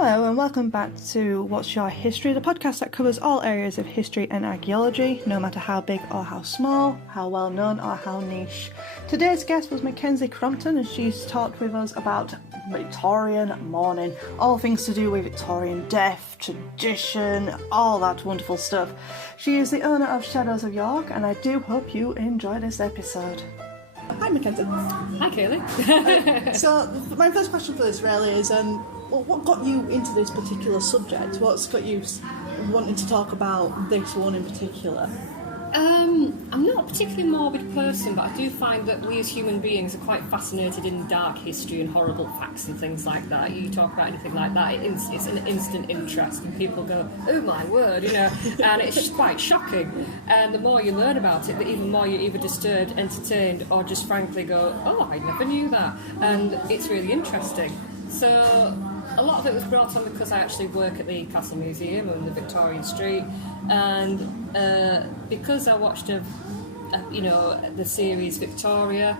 Hello and welcome back to What's Your History, the podcast that covers all areas of history and archaeology, no matter how big or how small, how well known or how niche. Today's guest was Mackenzie Crompton, and she's talked with us about Victorian mourning, all things to do with Victorian death, tradition, all that wonderful stuff. She is the owner of Shadows of York, and I do hope you enjoy this episode. Hi Mackenzie. Hi Kaylee. So my first question for this really is, what got you into this particular subject? What's got you wanting to talk about this one in particular? I'm not a particularly morbid person, but I do find that we as human beings are quite fascinated in dark history and horrible facts and things like that. You talk about anything like that, it's an instant interest, and people go, oh my word, and it's quite shocking. And the more you learn about it, the even more you're either disturbed, entertained, or just frankly go, oh, I never knew that. And it's really interesting. So a lot of it was brought on because I actually work at the Castle Museum on the Victorian Street, and because I watched the series Victoria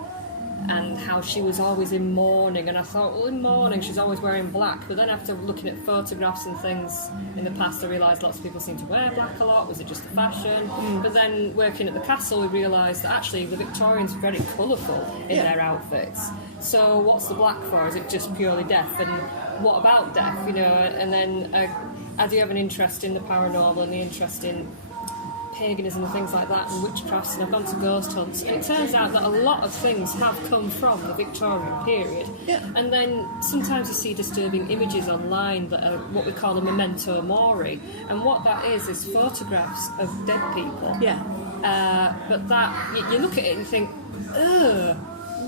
and how she was always in mourning, and I thought, well, in mourning she's always wearing black, but then after looking at photographs and things in the past, I realised lots of people seem to wear black a lot. Was it just the fashion? But then working at the castle, we realised that actually the Victorians were very colourful in their outfits. So what's the black for? Is it just purely death? And what about death? And then I do have an interest in the paranormal and the interest in paganism and things like that, and witchcrafts, and I've gone to ghost hunts, and it turns out that a lot of things have come from the Victorian period. And then sometimes you see disturbing images online that are what we call a memento mori, and what that is photographs of dead people. But that you look at it and think, ugh,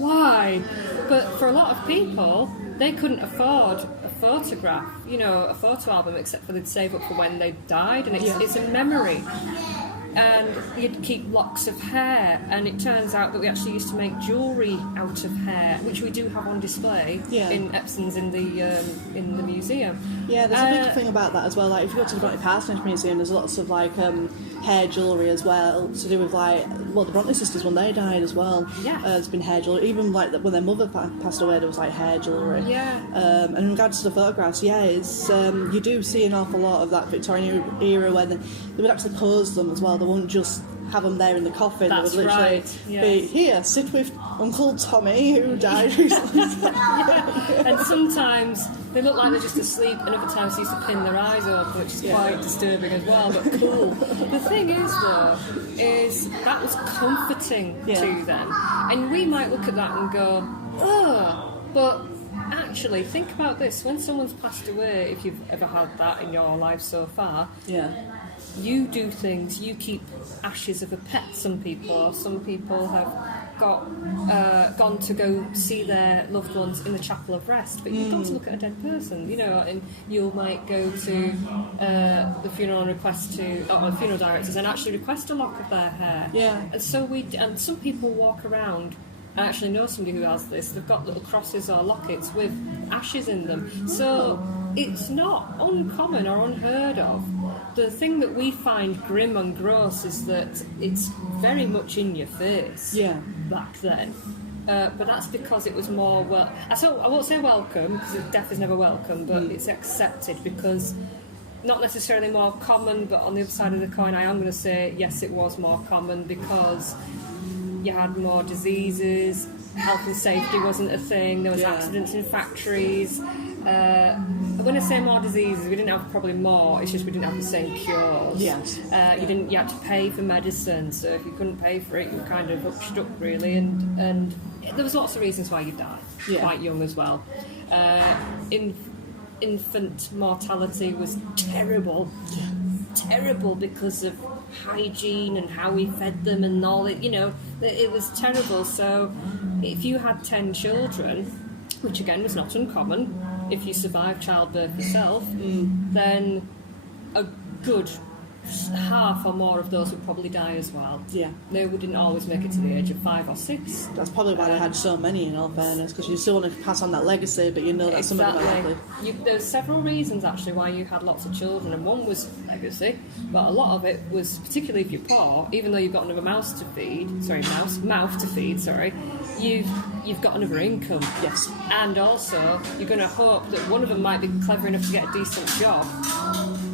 why? But for a lot of people, they couldn't afford a photograph, a photo album, except for they'd save up for when they died, and it's a memory. And you'd keep locks of hair, and it turns out that we actually used to make jewellery out of hair, which we do have on display in Epson's in the museum. Yeah, there's a big thing about that as well. Like if you go to the Bronte Parsonage Museum, there's lots of hair jewellery as well, to do with the Bronte sisters when they died as well. There's been hair jewellery. Even when their mother passed away, there was hair jewellery. And in regards to the photographs, it's you do see an awful lot of that Victorian era when they would actually pose them as well. They wouldn't just have them there in the coffin. That's they would literally be, here, sit with Uncle Tommy who died recently. And sometimes they look like they're just asleep, and other times they used to pin their eyes open, which is quite disturbing as well, but cool. The thing is though, that was comforting to them, and we might look at that and go, oh, but actually think about this, when someone's passed away, if you've ever had that in your life so far, you do things, you keep ashes of a pet, some people have gone to go see their loved ones in the chapel of rest, but you've gone to look at a dead person, and you might go to the funeral and request the funeral directors and actually request a lock of their hair. And so and some people walk around. I actually know somebody who has this. They've got little crosses or lockets with ashes in them. So it's not uncommon or unheard of. The thing that we find grim and gross is that it's very much in your face back then. But that's because it was more, I won't say welcome, because death is never welcome, but it's accepted because not necessarily more common, but on the other side of the coin, I am going to say, yes, it was more common because you had more diseases, health and safety wasn't a thing, there was accidents in factories. When I say more diseases, we didn't have probably more, it's just we didn't have the same cures. You had to pay for medicine, so if you couldn't pay for it, you were kind of stuck really, and there was lots of reasons why you died, quite young as well. Infant mortality was terrible because of hygiene and how we fed them and all it, it was terrible. So if you had 10 children, which again was not uncommon, if you survived childbirth yourself, then a good half or more of those would probably die as well. They wouldn't always make it to the age of 5 or 6. That's probably why they had so many, in all fairness, because you still want to pass on that legacy, but that some of them are likely. There's several reasons actually why you had lots of children, and one was legacy, but a lot of it was, particularly if you're poor, even though you've got another mouth to feed, you've got another income. Yes. And also, you're going to hope that one of them might be clever enough to get a decent job,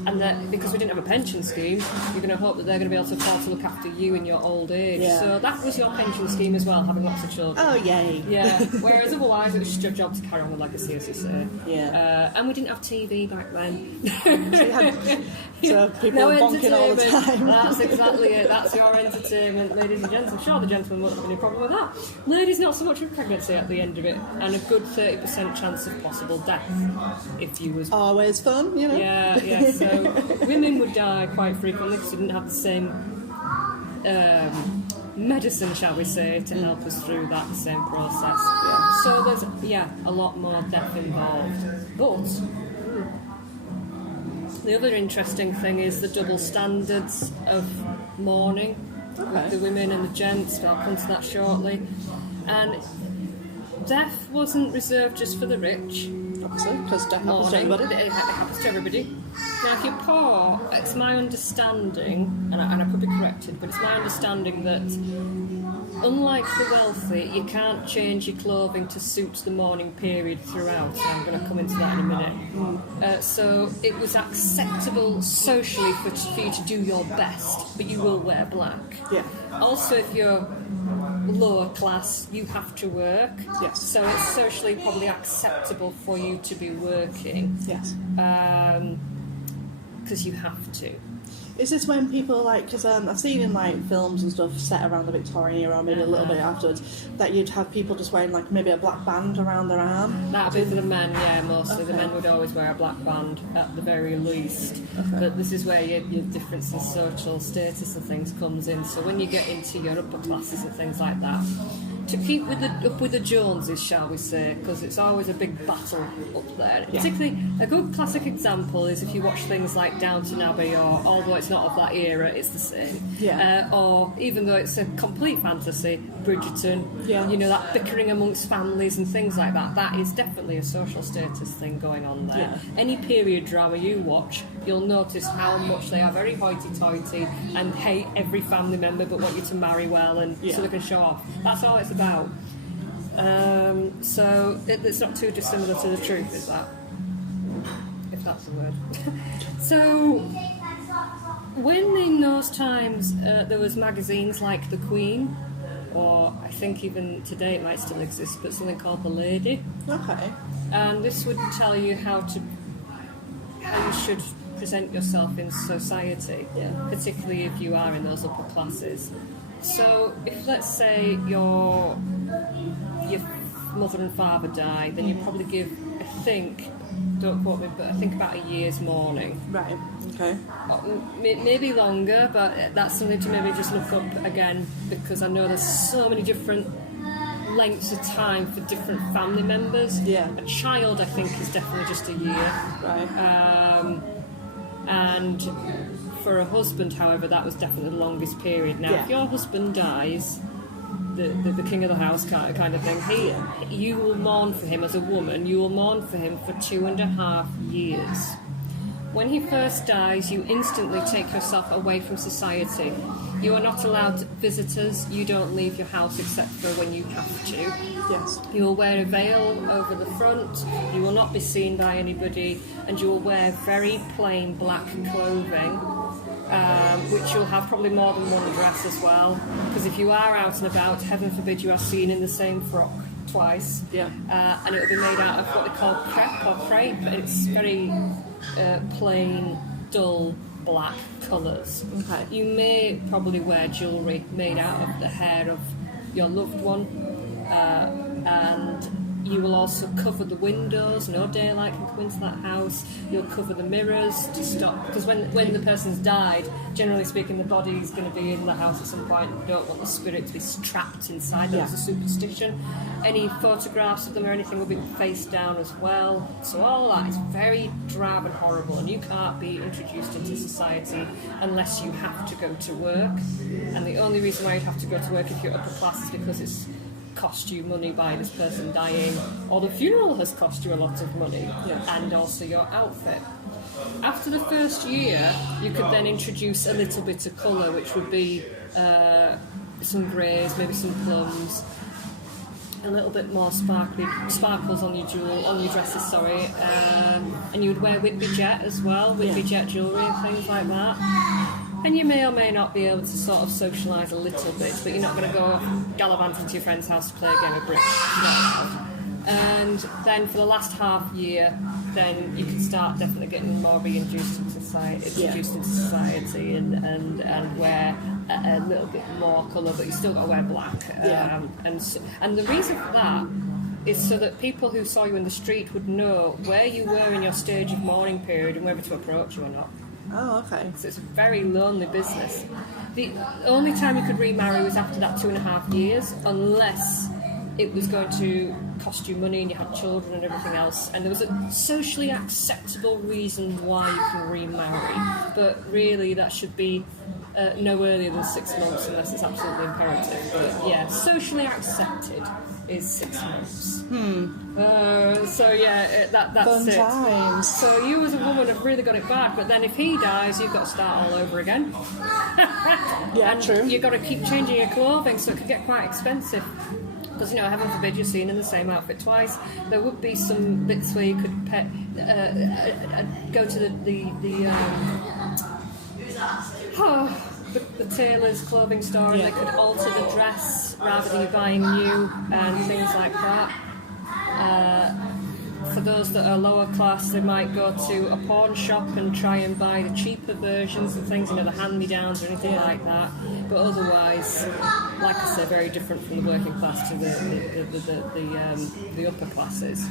and that because we didn't have a pension scheme, you're going to hope that they're going to be able to afford to look after you in your old age. Yeah. So that was your pension scheme as well, having lots of children. Oh, yay. Yeah. Whereas otherwise, it was just your job to carry on with legacy, as you say. Yeah. And we didn't have TV back then. So people no were bonking all the time. That's exactly it. That's your entertainment, ladies and gents. I'm sure the gentleman won't have any problem with that. Ladies, not so much with pregnancy at the end of it, and a good 30% chance of possible death if you was... Always fun, you know? Yeah, so women would die quite frequently because we didn't have the same medicine, shall we say, to help us through that same process. Yeah. So there's, a lot more death involved. But the other interesting thing is the double standards of mourning with the women and the gents. I'll come to that shortly. And death wasn't reserved just for the rich. Obviously, because death happens to everybody. It happens to everybody. Now, if you're poor, it's my understanding, and I could be corrected, but it's my understanding that unlike the wealthy, you can't change your clothing to suit the mourning period throughout. So I'm going to come into that in a minute. So it was acceptable socially for you to do your best, but you will wear black. Yeah. Also, if you're lower class, you have to work. Yes. So it's socially probably acceptable for you to be working. Yes. Because you have to. Is this when people because I've seen in films and stuff set around the Victorian era, or maybe a little bit afterwards, that you'd have people just wearing maybe a black band around their arm? That'd be for the men, yeah, mostly. Okay. The men would always wear a black band at the very least. Okay. But this is where your difference in social status and things comes in. So when you get into your upper classes and things like that, to keep up with the Joneses, shall we say, because it's always a big battle up there. Yeah. Particularly, a good classic example is if you watch things like Downton Abbey, or although it's not of that era, it's the same. Yeah. Or even though it's a complete fantasy, Bridgerton. Yeah. You know, that bickering amongst families and things like that. That is definitely a social status thing going on there. Yeah. Any period drama you watch, you'll notice how much they are very hoity-toity and hate every family member but want you to marry well and so they can show off. That's all it's about. So it's not too dissimilar to the truth, is that? If that's a word. So when in those times there was magazines like The Queen, or I think even today it might still exist, but something called The Lady. Okay. And this would tell you how you should present yourself in society, particularly if you are in those upper classes. So if, let's say, your mother and father die, then you probably give, I think, don't quote me, but I think about a year's mourning. Right, okay. Maybe longer, but that's something to maybe just look up again, because I know there's so many different lengths of time for different family members. Yeah. A child, I think, is definitely just a year. Right. And for a husband, however, that was definitely the longest period. Now, if your husband dies, the king of the house kind of thing, you will mourn for him as a woman. You will mourn for him for 2.5 years. When he first dies, you instantly take yourself away from society. You are not allowed visitors. You don't leave your house except for when you have to. Yes. You will wear a veil over the front. You will not be seen by anybody, and you will wear very plain black clothing, which you'll have probably more than one dress as well. Because if you are out and about, heaven forbid you are seen in the same frock twice. Yeah. And it will be made out of what they call crepe or crepe. It's very plain, dull black colours. Okay. You may probably wear jewellery made out of the hair of your loved one, and you will also cover the windows. No daylight can come into that house. You'll cover the mirrors to stop, because when the person's died, generally speaking, the body is going to be in the house at some point. You don't want the spirit to be trapped inside. That's a superstition. Any photographs of them or anything will be face down as well. So all that is very drab and horrible, and you can't be introduced into society unless you have to go to work. And the only reason why you'd have to go to work if you're upper class is because it's cost you money by this person dying, or the funeral has cost you a lot of money, and also your outfit. After the first year, you could then introduce a little bit of colour, which would be some greys, maybe some plums. a little bit more sparkles on your dresses, and you would wear Whitby Jet as well, Whitby Jet jewellery and things like that. And you may or may not be able to sort of socialise a little bit, but you're not going to go gallivanting to your friend's house to play a game of bridge. And then for the last half year, then you can start definitely getting more reintroduced into society, and wear a little bit more colour, but you still got to wear black. And the reason for that is so that people who saw you in the street would know where you were in your stage of mourning period and whether to approach you or not. Oh, okay. So it's a very lonely business. The only time you could remarry was after that 2.5 years, unless it was going to cost you money and you had children and everything else, and there was a socially acceptable reason why you can remarry, but really that should be no earlier than 6 months unless it's absolutely imperative. But yeah, socially accepted is 6 months. That's Fun it. times. So you as a woman have really got it bad, but then if he dies, you've got to start all over again. Yeah, true. You've got to keep changing your clothing, so it could get quite expensive. Because, heaven forbid you're seen in the same outfit twice. There would be some bits where you could go to the tailor's clothing store, and they could alter the dress rather than you buying new and things like that. For those that are lower class, they might go to a pawn shop and try and buy the cheaper versions of things, the hand-me-downs or anything like that. But otherwise, like I said, very different from the working class to the upper classes.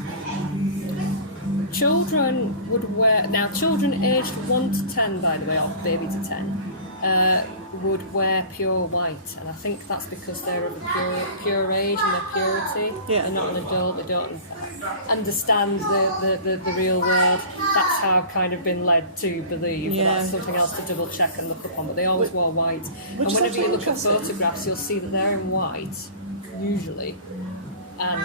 Children would wear... Now, children aged 1 to 10, by the way, or baby to 10, would wear pure white, and I think that's because they're of a pure age and their purity. They're not an adult, they don't understand the real world. That's how I've kind of been led to believe. But that's something else to double check and look up on, but they always wore white. And whenever you look at photographs, you'll see that they're in white usually, and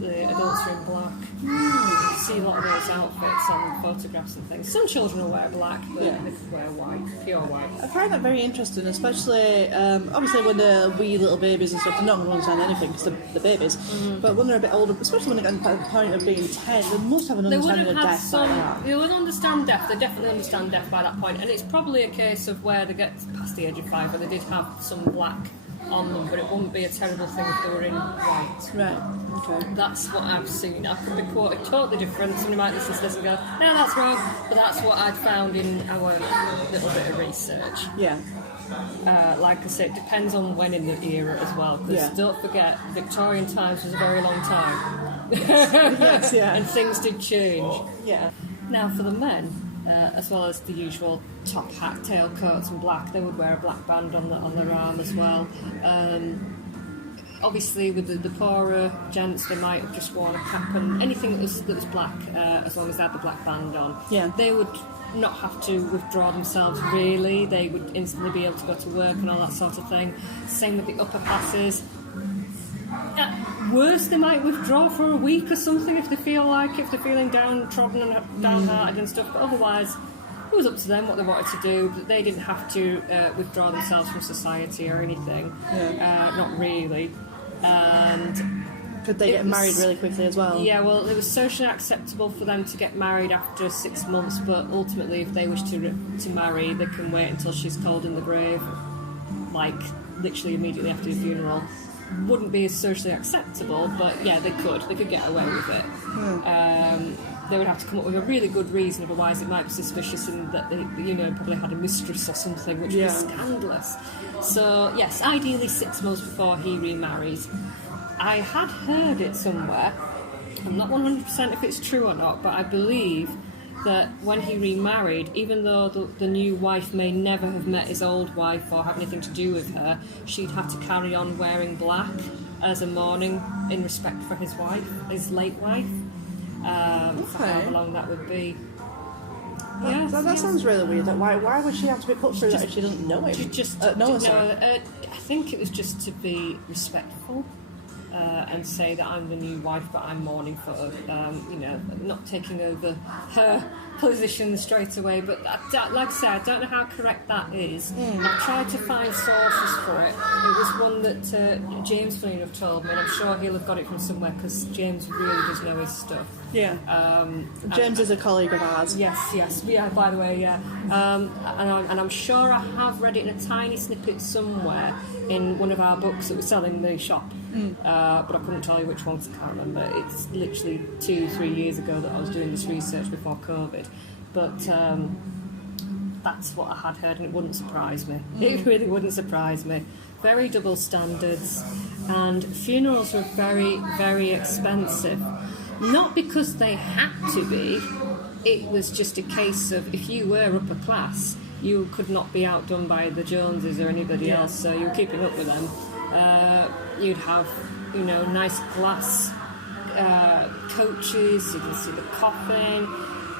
the adults are in black. You see a lot of those outfits on photographs and things. Some children will wear black, but they could wear white, pure white. I find that very interesting, especially obviously when they're wee little babies and stuff, they're not going to understand anything because they're babies. But when they're a bit older, especially when they get to the point of being 10, they must have an understanding of death by that. They would understand death. They definitely understand death by that point, and it's probably a case of where they get past the age of 5 where they did have some black on them, but it wouldn't be a terrible thing if they were in white. Right, okay. That's what I've seen. I could be quoted totally different. Somebody might listen to this and go, no, that's wrong, but that's what I'd found in our little bit of research. Yeah. Like I said, it depends on when in the era as well, because don't forget, Victorian times was a very long time. Yes, and things did change. Yeah. Now for the men, as well as the usual top hat, tailcoats and black, they would wear a black band on their arm as well. Obviously, with the poorer gents, they might have just worn a cap and anything that was black, as long as they had the black band on. Yeah. They would not have to withdraw themselves, really. They would instantly be able to go to work and all that sort of thing. Same with the upper classes. At worst, they might withdraw for a week or something if they feel like it, if they're feeling downtrodden and downhearted and stuff, but otherwise it was up to them what they wanted to do. But they didn't have to withdraw themselves from society or anything. Not really. And could they get married really quickly as well? Yeah, well, it was socially acceptable for them to get married after 6 months, but ultimately if they wish to marry, they can wait until she's cold in the grave, like literally immediately after the funeral. Wouldn't be as socially acceptable, but yeah, they could get away with it. They would have to come up with a really good reason, otherwise it might be suspicious in that they, probably had a mistress or something, which would be scandalous. So yes, ideally 6 months before he remarries. I had heard it somewhere, I'm not 100% if it's true or not, but I believe that when he remarried, even though the new wife may never have met his old wife or have anything to do with her, she'd have to carry on wearing black as a mourning in respect for his wife, his late wife, for however long that would be. That sounds really weird. Like, why would she have to be put through that if she doesn't know him? I think it was just to be respectful. And say that I'm the new wife, but I'm mourning for, not taking over her position straight away, but like I say, I don't know how correct that is. I've tried to find sources for it. It was one that James Flynn have told me, and I'm sure he'll have got it from somewhere because James really does know his stuff. Yeah. James is a colleague of ours. Yes. Yeah, by the way, yeah. And I'm sure I have read it in a tiny snippet somewhere in one of our books that we sell in the shop. But I couldn't tell you which ones, I can't remember. It's literally 2-3 years ago that I was doing this research before COVID. But that's what I had heard, and it wouldn't surprise me. It really wouldn't surprise me. Very double standards, and funerals were very, very expensive. Not because they had to be, it was just a case of if you were upper class, you could not be outdone by the Joneses or anybody else, so you were keeping up with them. You'd have, nice glass coaches, you can see the coffin,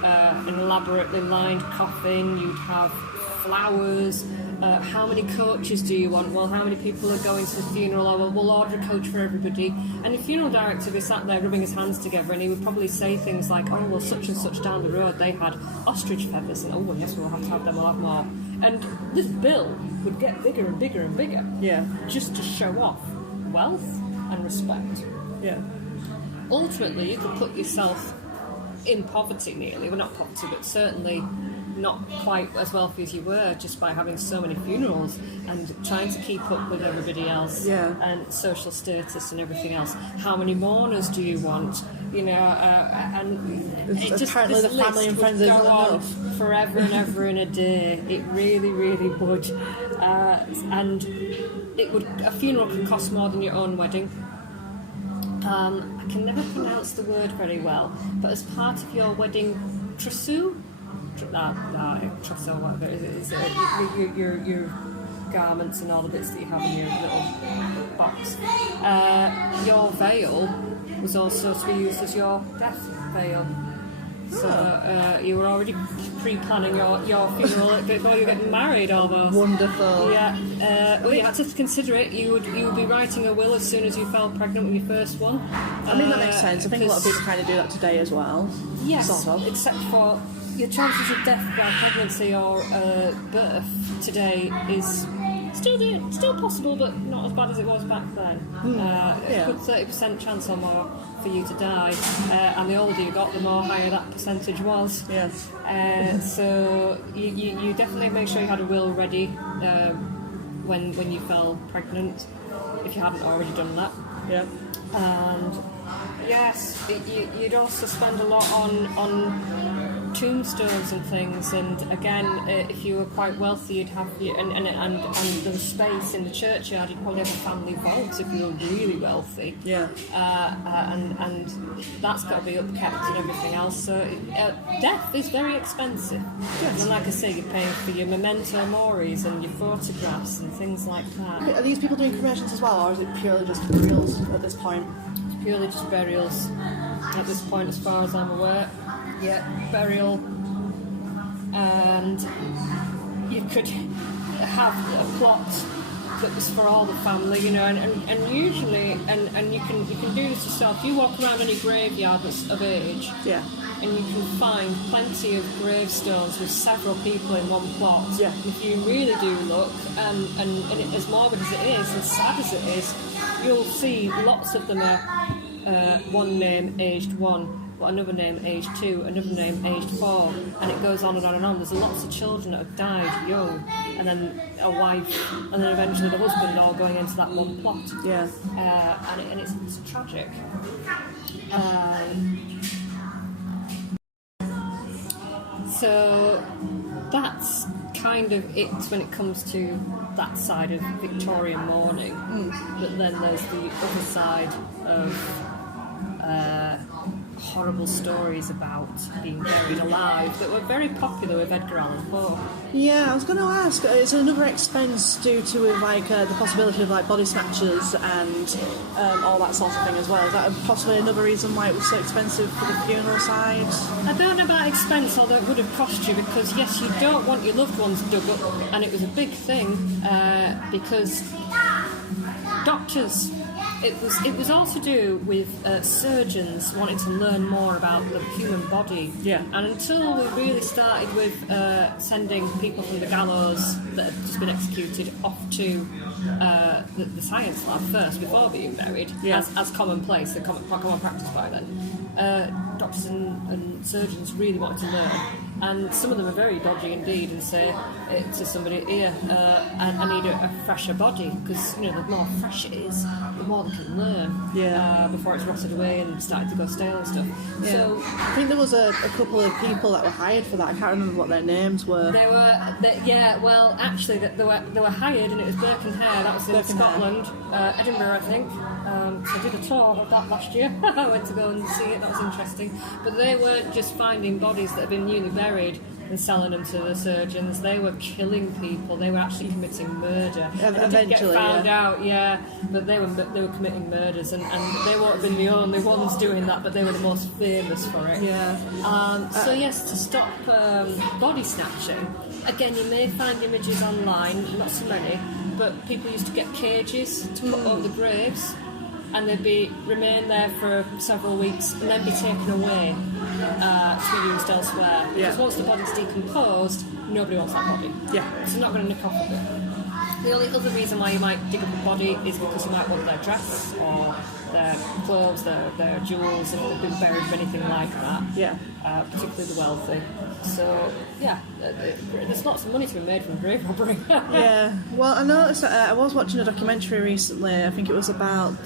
an elaborately lined coffin, you'd have flowers. How many coaches do you want? Well, how many people are going to the funeral? Oh, well, we'll order a coach for everybody. And the funeral director would be sat there rubbing his hands together, and he would probably say things like, oh, well, such and such down the road, they had ostrich feathers, and oh, well, yes, we'll have to have them, we'll have more. And this bill would get bigger and bigger and bigger. Yeah. Just to show off wealth and respect. Yeah. Ultimately, you could put yourself in poverty nearly. Well, not poverty, but certainly not quite as wealthy as you were just by having so many funerals and trying to keep up with everybody else and social status and everything else. How many mourners do you want? And apparently the family and friends isn't enough. Forever and ever in a day. It really, really would. And a funeral can cost more than your own wedding. I can never pronounce the word very well, but as part of your wedding trousseau, trousseau, whatever it is, your garments and all the bits that you have in your little box. Your veil was also to be used as your death veil. So you were already pre-planning your funeral before you were getting married, almost. Wonderful. Yeah. You had to consider it. You would be writing a will as soon as you fell pregnant with your first one. I mean, that makes sense. I think a lot of people kind of do that today as well. Yes, sort of. Except for your chances of death by pregnancy or birth today is still possible, but not as bad as it was back then. A good 30% chance or more for you to die, and the older you got, the more higher that percentage was. Yes. So you definitely make sure you had a will ready when you fell pregnant, if you hadn't already done that. Yeah. And yes, you'd also spend a lot on tombstones and things, and again, if you were quite wealthy, you'd have and there was space in the churchyard, you'd probably have a family vault if you were really wealthy. Yeah. And that's got to be upkept and everything else. So death is very expensive. Yes. And like I say, you're paying for your memento moris and your photographs and things like that. Are these people doing cremations as well, or is it purely just burials at this point? It's purely just burials at this point, as far as I'm aware. Yeah, burial, and you could have a plot that was for all the family, and usually, and you can do this yourself. You walk around any graveyard that's of age, and you can find plenty of gravestones with several people in one plot. Yeah. If you really do look, and it, as morbid as it is, and sad as it is, you'll see lots of them are one name aged 1. Another name aged 2, another name aged 4, and it goes on and on and on. There's lots of children that have died young, and then a wife, and then eventually the husband, all going into that one plot. Yeah. And it's tragic. So that's kind of it when it comes to that side of Victorian mourning. But then there's the other side of horrible stories about being buried alive that were very popular with Edgar Allan Poe. Yeah, I was going to ask, is another expense due to the possibility of body snatchers and all that sort of thing as well? Is that possibly another reason why it was so expensive for the funeral side? I don't know about expense, although it would have cost you, because yes, you don't want your loved ones dug up, and it was a big thing because doctors It was all to do with surgeons wanting to learn more about the human body. Yeah. And until we really started with sending people from the gallows that had just been executed off to the science lab first before being buried, as commonplace, the common practice by then, doctors and surgeons really wanted to learn. And some of them are very dodgy indeed and say to somebody, here, I need a fresher body, because the more fresh it is, the more they can learn before it's rotted away and started to go stale and stuff. Yeah. So I think there was a couple of people that were hired for that. I can't remember what their names were. they were, actually, they were hired, and it was Burke and Hare. That was in Scotland, Edinburgh, I think. So I did a tour of that last year. I went to go and see it. That was interesting. But they weren't just finding bodies that had been newly buried and selling them to the surgeons. They were killing people. They were actually committing murder. Eventually, they did get found out, but they were committing murders, and they won't have been the only ones doing that, but they were the most famous for it. So yes, to stop body snatching. Again, you may find images online, not so many, but people used to get cages to put over the graves, and they'd remain there for several weeks and then be taken away to be used elsewhere. Because once the body's decomposed, nobody wants that body. So they're not going to nick off of it. The only other reason why you might dig up a body is because you might want their dress or their clothes, their jewels, if they've been buried for anything like that. Particularly the wealthy. So, there's lots of money to be made from grave robbery. Well, I noticed that I was watching a documentary recently. I think it was about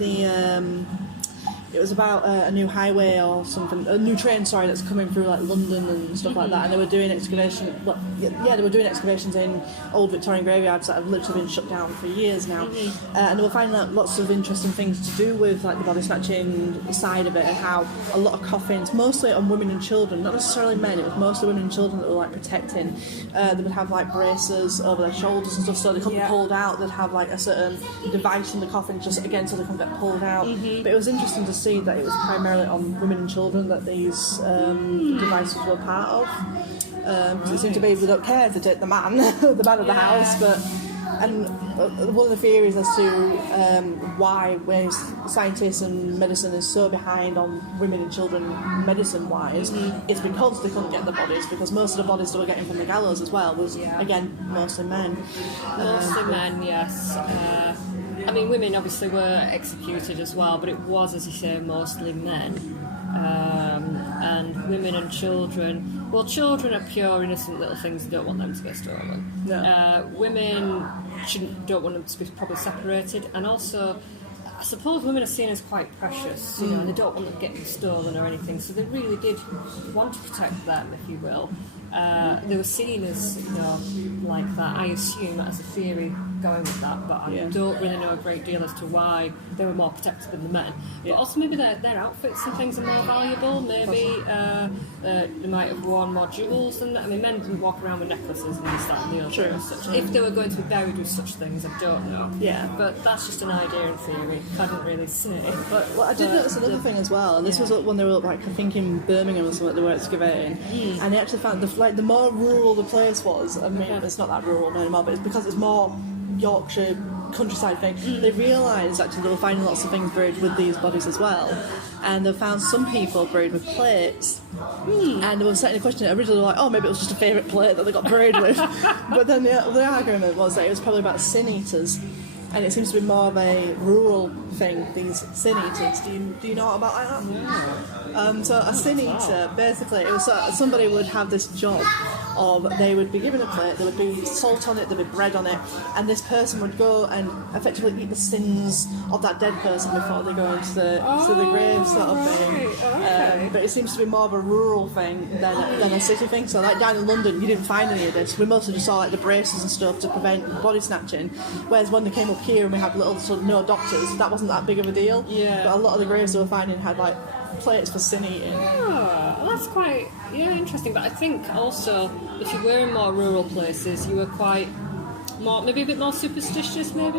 a new highway or something, a new train, that's coming through like London and stuff like that, and they were doing excavations in old Victorian graveyards that have literally been shut down for years now, and they were finding out lots of interesting things to do with like the body snatching side of it, and how a lot of coffins, mostly on women and children, not necessarily men, it was mostly women and children that were like protecting, they would have like braces over their shoulders and stuff so they couldn't be pulled out. They'd have like a certain device in the coffin just again so they couldn't get pulled out. But it was interesting to see that it was primarily on women and children that these devices were part of. It seemed to be they don't care if they take the man of the house, but one of the theories as to why scientists and medicine is so behind on women and children medicine-wise is because they couldn't get the bodies, because most of the bodies they were getting from the gallows as well was, again, mostly men. Mostly men, yes. I mean, women obviously were executed as well, but it was, as you say, mostly men. And women and children, well, children are pure, innocent little things, don't want them to get stolen. Women don't want them to be properly separated, and also, I suppose women are seen as quite precious, and they don't want them getting stolen or anything, so they really did want to protect them, if you will. They were seen as, like that, I assume, as a theory going with that, but I don't really know a great deal as to why they were more protected than the men. But also maybe their outfits and things are more valuable, maybe they might have worn more jewels than that. I mean, men didn't walk around with necklaces and this, that and the other. True. If they were going to be buried with such things, I don't know. But that's just an idea in theory, I can't really say. But I did notice another thing as well, and this was when they were, like, I think in Birmingham or something, they were excavating, and they actually found, the more rural the place was, I mean, it's not that rural anymore, but it's because it's more Yorkshire countryside thing, they realised actually they were finding lots of things buried with these bodies as well, and they found some people buried with plates, and they were setting a question. Originally they were like, oh, maybe it was just a favourite plate that they got buried with, but then the argument was that it was probably about sin eaters, and it seems to be more of a rural thing, these sin eaters. Do you know about that? So a sin eater, basically, it was somebody would have this job of, they would be given a plate, there would be salt on it, there'd be bread on it, and this person would go and effectively eat the sins of that dead person before they go into the grave, sort of thing. But it seems to be more of a rural thing than a city thing. So like down in London, you didn't find any of this. We mostly just saw like the braces and stuff to prevent body snatching. Whereas when they came up here and we had little sort of no doctors, that wasn't that big of a deal. But a lot of the graves they were finding had like plates for sin eating. Well, that's quite interesting. But I think also if you were in more rural places, you were quite maybe a bit more superstitious, maybe.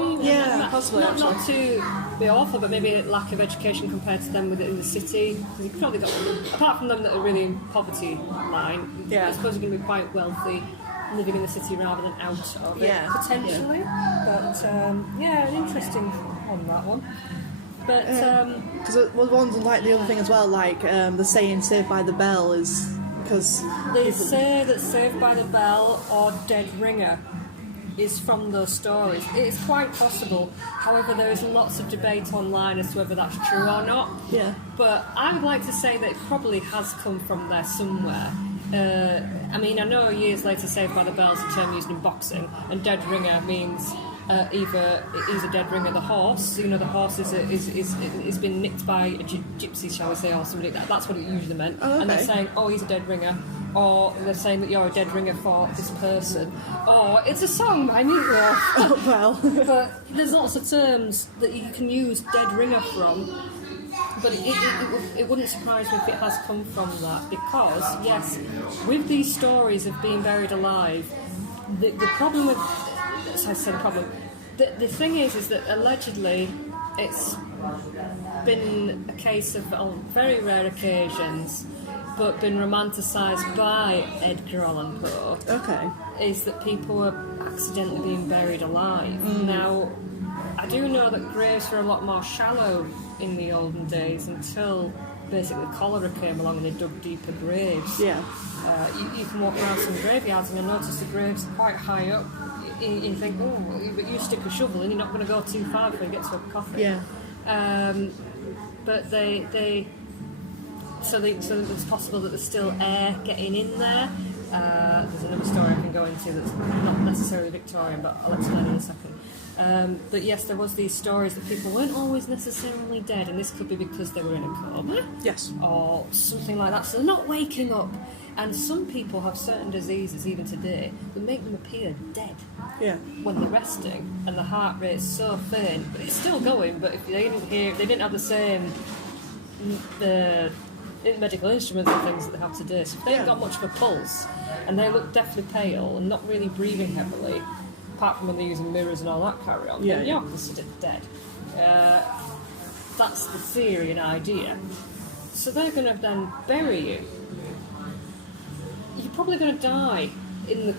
Possibly. Not to be awful, but maybe a lack of education compared to them in the city. Because you've probably got, apart from them that are really in poverty line, I suppose you're going to be quite wealthy living in the city rather than out of it, potentially. But an interesting one, that one. But because one's like the other thing as well, like the saying "Saved by the Bell" is because they say that Saved by the Bell or Dead Ringer is from those stories. It is quite possible. However, there is lots of debate online as to whether that's true or not. Yeah. But I would like to say that it probably has come from there somewhere. I mean, I know years later Saved by the Bell is a term used in boxing, and Dead Ringer means either he's a dead ringer, the horse. You know, the horse is been nicked by a gypsy, shall we say, or somebody. That's what it usually meant. Oh, okay. And they're saying, oh, he's a dead ringer. Or they're saying that you're a dead ringer for this person. Or it's a song by Meatloaf. Oh, well. But there's lots of terms that you can use dead ringer from. But it wouldn't surprise me if it has come from that. Because, yes, with these stories of being buried alive, the problem with... So I said problem. The thing is that allegedly it's been a case of, on very rare occasions, but been romanticised by Edgar Allan Poe. Okay. Is that people were accidentally being buried alive. Now, I do know that graves were a lot more shallow in the olden days until basically cholera came along and they dug deeper graves. Yeah. You can walk around some graveyards and you'll notice the graves are quite high up. You think, oh, but you stick a shovel and you're not going to go too far before you get to a coffin. Yeah. But so it's possible that there's still air getting in there. There's another story I can go into that's not necessarily Victorian, but I'll explain in a second. But yes, there was these stories that people weren't always necessarily dead, and this could be because they were in a coma. Yes. Or something like that, so they're not waking up. And some people have certain diseases, even today, that make them appear dead. Yeah. When they're resting, and the heart rate's so thin, but it's still going. But if they didn't have the same medical instruments and things that they have today, so if they haven't got much of a pulse, and they look deathly pale and not really breathing heavily, apart from when they're using mirrors and all that carry on, then you're considered dead. That's the theory and idea. So they're going to then bury you. You're probably going to die in the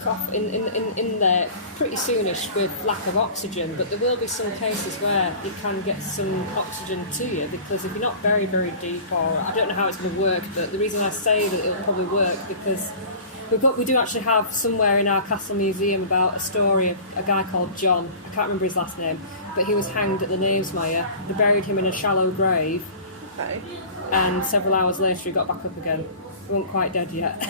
in there pretty soonish with lack of oxygen, but there will be some cases where you can get some oxygen to you, because if you're not very, very deep, or I don't know how it's going to work, but the reason I say that it'll probably work because we do actually have somewhere in our castle museum about a story of a guy called John. I can't remember his last name, but he was hanged at the Knavesmire. They buried him in a shallow grave. Okay. And several hours later he got back up again. He wasn't quite dead yet.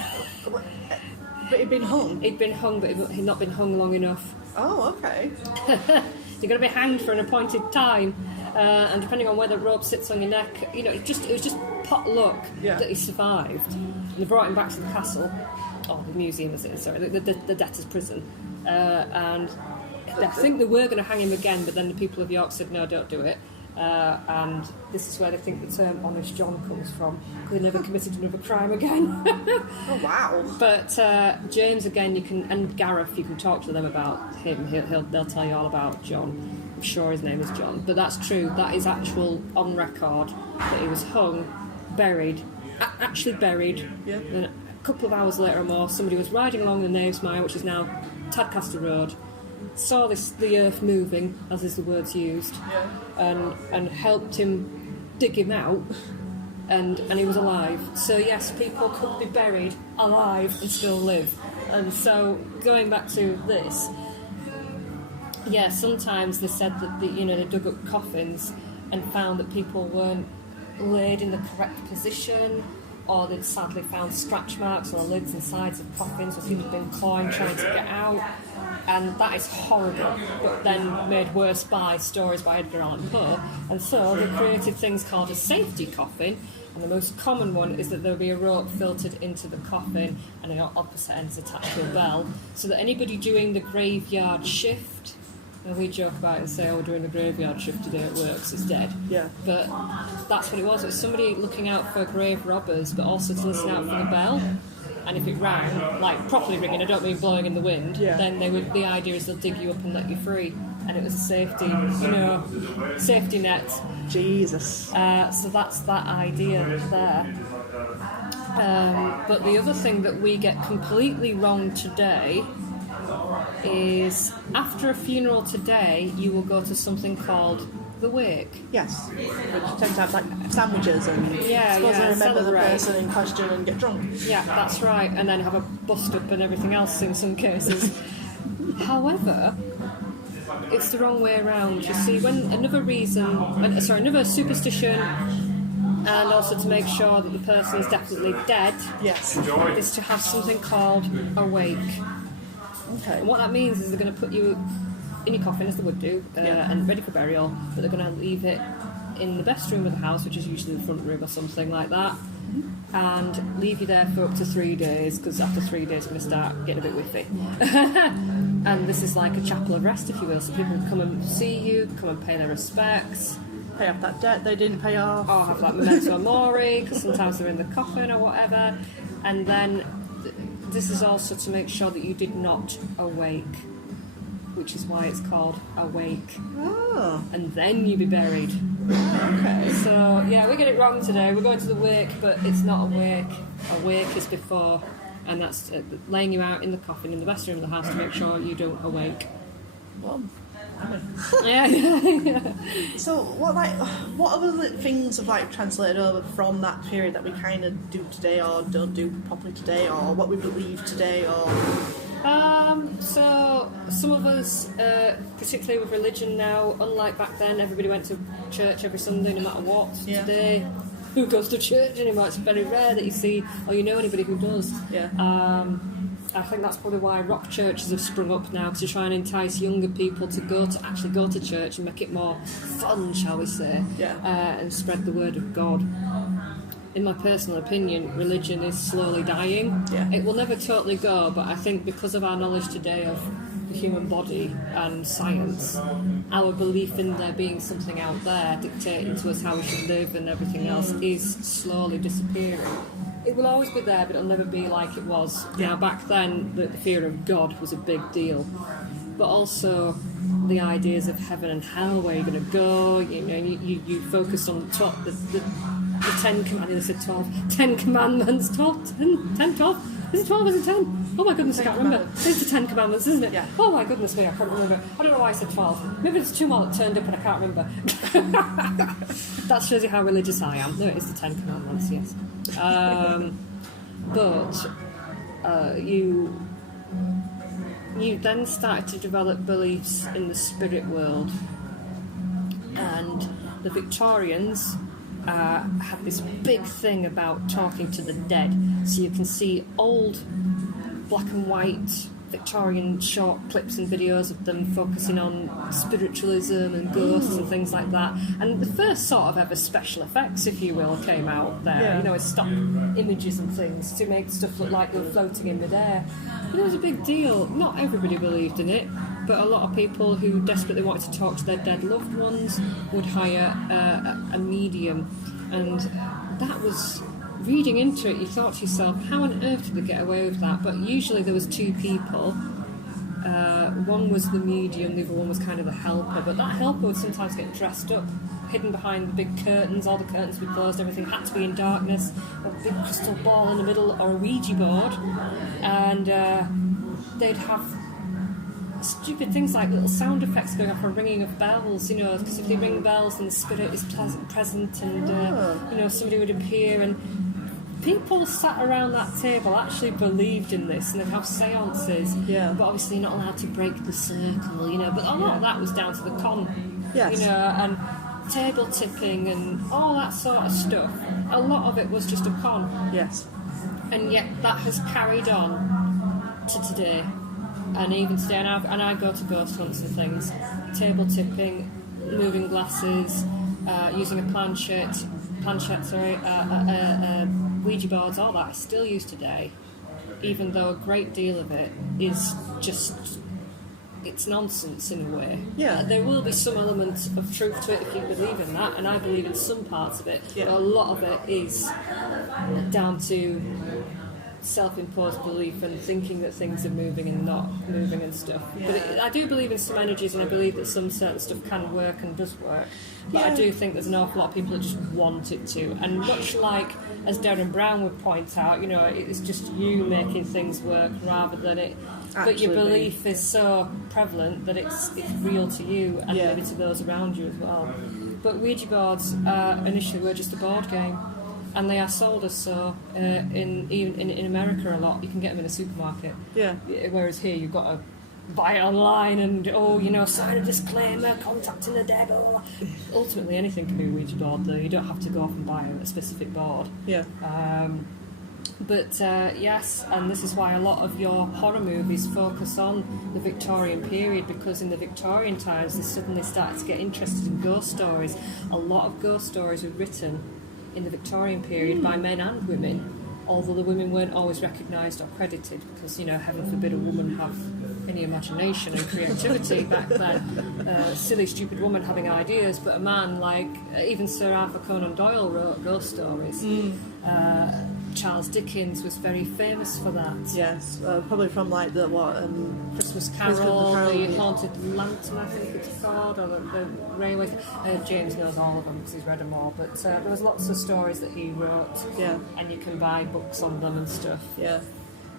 But he'd been hung? He'd been hung, but he'd not been hung long enough. Oh, okay. You're going to be hanged for an appointed time, and depending on where the rope sits on your neck, you know, it was just pot luck that he survived. And they brought him back to the castle, or the museum, the debtor's prison, and I think they were going to hang him again, but then the people of York said, no, don't do it. And this is where they think the term Honest John comes from, because he never committed another crime again. Oh, wow. But James, again, and Gareth, you can talk to them about him. They'll tell you all about John. I'm sure his name is John. But that's true. That is actual on record, that he was hung, actually buried. Yeah. Then a couple of hours later or more, somebody was riding along the Knavesmire, which is now Tadcaster Road, saw the earth moving, as is the words used, and helped him dig him out, and he was alive. So yes, people could be buried alive and still live. And so going back to this, sometimes they said that they dug up coffins and found that people weren't laid in the correct position, or they'd sadly found scratch marks on the lids and sides of coffins where people had been clawing trying to get out, and that is horrible, but then made worse by stories by Edgar Allan Poe. And so they created things called a safety coffin, and the most common one is that there'll be a rope filtered into the coffin and an opposite end is attached to a bell, so that anybody doing the graveyard shift, and we joke about it and say, oh, we're doing the graveyard shift today at work, so it's dead. Yeah. But that's what it was. It was somebody looking out for grave robbers, but also to listen out for the bell. And if it rang, like properly ringing, I don't mean blowing in the wind, then the idea is they'll dig you up and let you free. And it was a safety net. Jesus. So that's that idea there. But the other thing that we get completely wrong today is after a funeral today, you will go to something called The wake. Yes. Which tend to have like sandwiches and supposedly remember the person in question and get drunk. Yeah, that's right. And then have a bust up and everything else in some cases. However, it's the wrong way around. You see, when another superstition, and also to make sure that the person is definitely dead, is to have something called a wake. Okay. And what that means is they're going to put you in your coffin, as they would do, and ready for burial, but they're going to leave it in the best room of the house, which is usually the front room or something like that, and leave you there for up to 3 days, because after 3 days you're going to start getting a bit whiffy. And this is like a chapel of rest, if you will, so people can come and see you, come and pay their respects, pay off that debt they didn't pay off, or have like memento mori, because sometimes they're in the coffin or whatever. And then this is also to make sure that you did not awake, which is why it's called awake. Oh. And then you be buried. Okay. So yeah, we get it wrong today. We're going to the wake, but it's not a wake. A wake is before, and that's laying you out in the coffin in the best room of the house to make sure you don't awake. Well, yeah. So what other things have like translated over from that period that we kind of do today or don't do properly today, or what we believe today, or? So some of us, particularly with religion now, unlike back then, everybody went to church every Sunday no matter what. Yeah. Today, who goes to church anymore? It's very rare that you see or you know anybody who does. Yeah. I think that's probably why rock churches have sprung up now, to try and entice younger people to actually go to church and make it more fun, shall we say, and spread the word of God. In my personal opinion, religion is slowly dying. Yeah. It will never totally go, but I think because of our knowledge today of the human body and science, our belief in there being something out there dictating to us how we should live and everything else is slowly disappearing. It will always be there, but it'll never be like it was. Now, back then, the fear of God was a big deal. But also the ideas of heaven and hell, where you're going to go, you focused on the top, the 10 commandments. I said 12. 10 commandments. 12, 10, 12? Is it 12 or is it 10? Oh my goodness, I can't remember. It's the 10 commandments, isn't it? Yeah. Oh my goodness me, I can't remember. I don't know why I said 12. Maybe there's 2 more that turned up and I can't remember. That shows you how religious I am. No, it is the 10 commandments, yes. But you then started to develop beliefs in the spirit world, and the Victorians had this big thing about talking to the dead. So you can see old black and white Victorian short clips and videos of them focusing on spiritualism and ghosts and things like that. And the first sort of ever special effects, if you will, came out there. Yeah. With stock images and things to make stuff look like they were floating in midair. But it was a big deal. Not everybody believed in it, but a lot of people who desperately wanted to talk to their dead loved ones would hire a medium. And that was... Reading into it, you thought to yourself, how on earth did they get away with that? But usually there was 2 people. One was the medium, the other one was kind of the helper. But that helper would sometimes get dressed up, hidden behind the big curtains. All the curtains would be closed, everything had to be in darkness. A big crystal ball in the middle, or a Ouija board. And they'd have stupid things like little sound effects going off, or ringing of bells, because if they ring bells then the spirit is present, and somebody would appear, and people sat around that table actually believed in this, and they'd have seances, but obviously you're not allowed to break the circle, but a lot of that was down to the con, and table tipping and all that sort of stuff. A lot of it was just a con, and yet that has carried on to today. And even today, and I go to ghost hunts and things, table tipping, moving glasses, using a planchette, Ouija boards, all that is still used today, even though a great deal of it is just, it's nonsense in a way. There will be some element of truth to it if you believe in that, and I believe in some parts of it, but a lot of it is down to self-imposed belief and thinking that things are moving and not moving and stuff. Yeah. But I do believe in some energies, and I believe that some certain stuff can work and does work. But I do think there's an awful lot of people that just want it to. And much like, as Darren Brown would point out, you know, it's just you making things work rather than it. But your belief is so prevalent that it's real to you and maybe to those around you as well. But Ouija boards initially were just a board game. And they are sold as so in America a lot. You can get them in a supermarket. Yeah. Whereas here you've got to buy it online and, sign a disclaimer, contacting the dead. Ultimately, anything can be a Ouija board, though. You don't have to go off and buy a specific board. Yeah. Yes, and this is why a lot of your horror movies focus on the Victorian period, because in the Victorian times they suddenly started to get interested in ghost stories. A lot of ghost stories were written in the Victorian period by men and women, although the women weren't always recognised or credited, because, heaven forbid a woman have any imagination and creativity back then. Silly, stupid woman having ideas, but a man like, even Sir Arthur Conan Doyle wrote ghost stories. Charles Dickens was very famous for that. Yes, probably from Christmas Carol, the Haunted Lantern, I think it's called, or the Railway. James knows all of them because he's read them all. But there was lots of stories that he wrote. Yeah, and you can buy books on them and stuff. Yeah,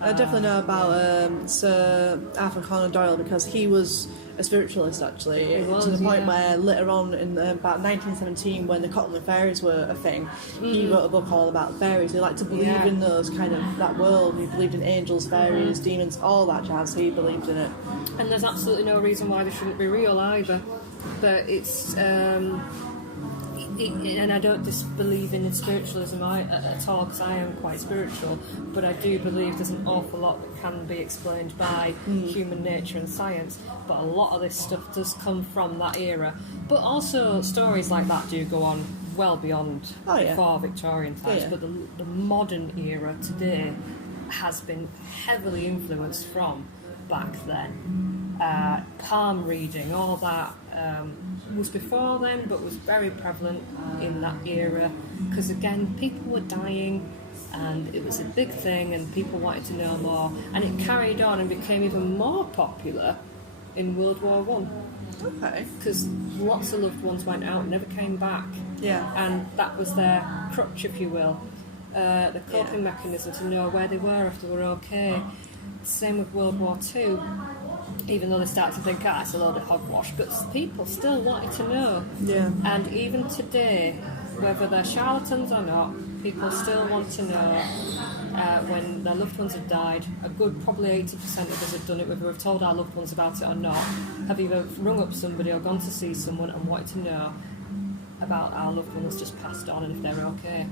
I definitely know about Sir Arthur Conan Doyle because he was a spiritualist, actually, to the point where later on in about 1917, when the Cottonwood fairies were a thing, he wrote a book all about fairies. He liked to believe in those kind of that world. He believed in angels, fairies, demons, all that jazz. He believed in it. And there's absolutely no reason why they shouldn't be real either. But it's and I don't disbelieve in spiritualism at all, because I am quite spiritual, but I do believe there's an awful lot that can be explained by human nature and science, but a lot of this stuff does come from that era. But also stories like that do go on well beyond before Victorian times, but the modern era today has been heavily influenced from back then. Palm reading, all that was before then, but was very prevalent in that era, because again, people were dying and it was a big thing and people wanted to know more, and it carried on and became even more popular in World War One. Okay. Because lots of loved ones went out and never came back. Yeah. And that was their crutch, if you will, the coping mechanism to know where they were, if they were okay. Same with World War Two. Even though they started to think, it's a load of hogwash, but people still wanted to know. Yeah. And even today, whether they're charlatans or not, people still want to know when their loved ones have died. A good probably 80% of us have done it, whether we've told our loved ones about it or not. Have either rung up somebody or gone to see someone and wanted to know about our loved one that's just passed on and if they're okay.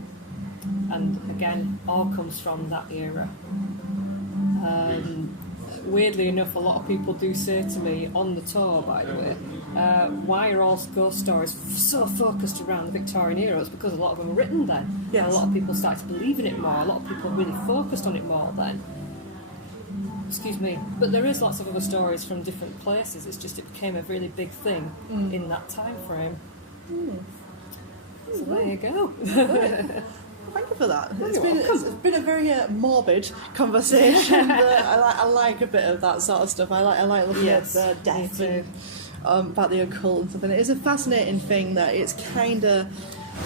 And again, all comes from that era. Weirdly enough, a lot of people do say to me on the tour, by the way, why are all ghost stories so focused around the Victorian era? It's because a lot of them were written then. Yes. And a lot of people started to believe in it more. A lot of people really focused on it more then. Excuse me. But there is lots of other stories from different places. It's just it became a really big thing in that time frame. So there you go. Thank you for that. It's been a very morbid conversation. I like a bit of that sort of stuff. I like looking at death and about the occult and stuff. And it is a fascinating thing that it's kind of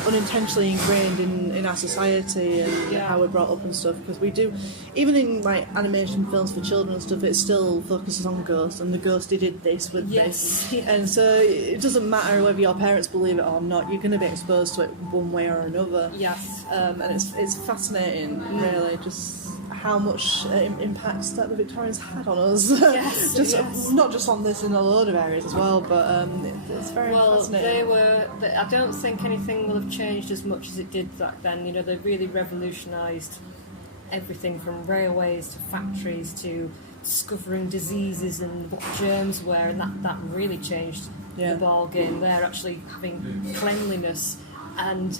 unintentionally ingrained in our society and how we're brought up and stuff, because we do, even in like animation films for children and stuff, it still focuses on ghosts, and the ghost did this with this, and so it doesn't matter whether your parents believe it or not, you're going to be exposed to it one way or another. And it's fascinating, really, just how much impacts that the Victorians had on us. Not just on this, in a load of areas as well, but it's very fascinating. I don't think anything will have changed as much as it did back then. You know, they really revolutionised everything from railways to factories to discovering diseases and what germs were, and that really changed the ball game. They're actually having cleanliness and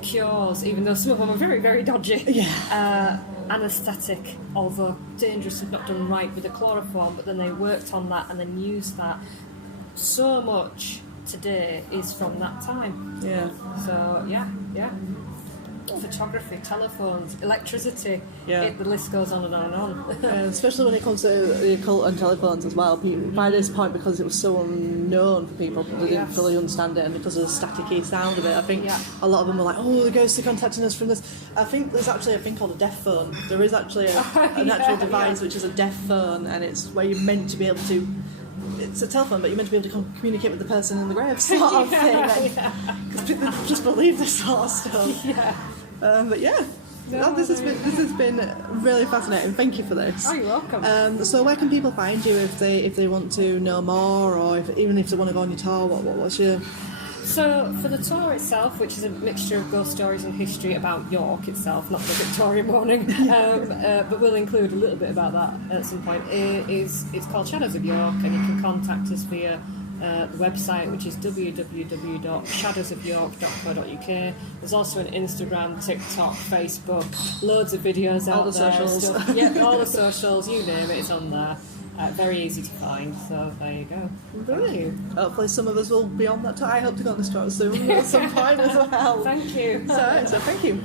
cures, even though some of them are very, very dodgy. Anaesthetic, although dangerous if not done right with the chloroform, but then they worked on that and then used that. So much today is from that time. So photography, telephones, electricity. Yeah. The list goes on and on and on. Especially when it comes to the occult and telephones as well. By this point, because it was so unknown for people, they didn't fully understand it, and because of the staticky sound of it, I think a lot of them were like, "Oh, the ghosts are contacting us from this." I think there's actually a thing called a deaf phone. There is actually an actual device which is a deaf phone, and it's where you're meant to be able to. It's a telephone, but you're meant to be able to communicate with the person in the grave, sort of thing. Because people just believe this sort of stuff. Yeah. But yeah. This has been really fascinating. Thank you for this. Oh, you're welcome. So where can people find you if they want to know more, or even if they want to go on your tour? What's your... So for the tour itself, which is a mixture of ghost stories and history about York itself, not the Victorian Mourning, but we'll include a little bit about that at some point, it's called Shadows of York, and you can contact us via the website, which is www.shadowsofyork.co.uk. There's also an Instagram, TikTok, Facebook, loads of videos out there. All the socials. Yeah, all the socials, you name it, it's on there. Very easy to find, so there you go. Thank you. Hopefully some of us will be on that tour. I hope to go on this tour soon at some point as well. Thank you. So thank you.